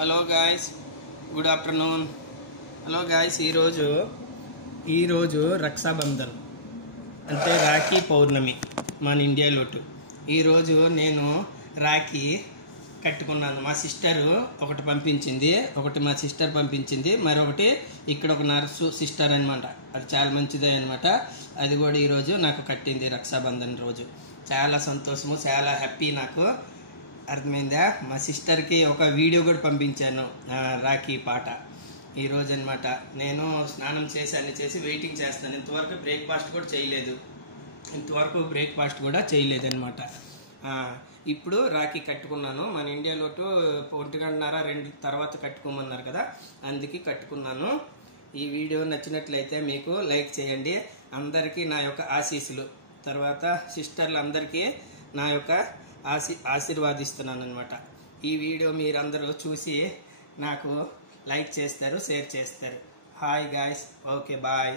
Hello guys, good afternoon. Hello guys, ఈరోజు రక్షాబంధన్ అంటే రాఖీ పౌర్ణమి మన ఇండియాలో. ఈరోజు నేను రాఖీ కట్టుకున్నాను. మా సిస్టరు ఒకటి పంపించింది, మరొకటి ఇక్కడ ఒక నర్సు సిస్టర్ అనమాట. అది చాలా మంచిదే అనమాట. అది కూడా ఈరోజు నాకు కట్టింది రక్షాబంధన్ రోజు. చాలా సంతోషము, చాలా హ్యాపీ నాకు. అర్థమైందా? మా సిస్టర్కి ఒక వీడియో కూడా పంపించాను, రాఖీ పాట ఈరోజు అనమాట. నేను స్నానం చేసి అన్ని చేసి వెయిటింగ్ చేస్తాను. ఇంతవరకు బ్రేక్ఫాస్ట్ కూడా చేయలేదన్నమాట. ఇప్పుడు రాఖీ కట్టుకున్నాను. మన ఇండియాలో 1:30-2 తర్వాత కట్టుకోమన్నారు కదా, అందుకే కట్టుకున్నాను. ఈ వీడియో నచ్చినట్లయితే మీకు లైక్ చేయండి. అందరికీ నా యొక్క ఆశీస్సులు, తర్వాత సిస్టర్లు అందరికీ నా యొక్క ఆశీర్వాదిస్తున్నాను అనమాట. ఈ వీడియో మీరందరూ చూసి నాకు లైక్ చేస్తారు, షేర్ చేస్తారు. Hi guys, okay bye.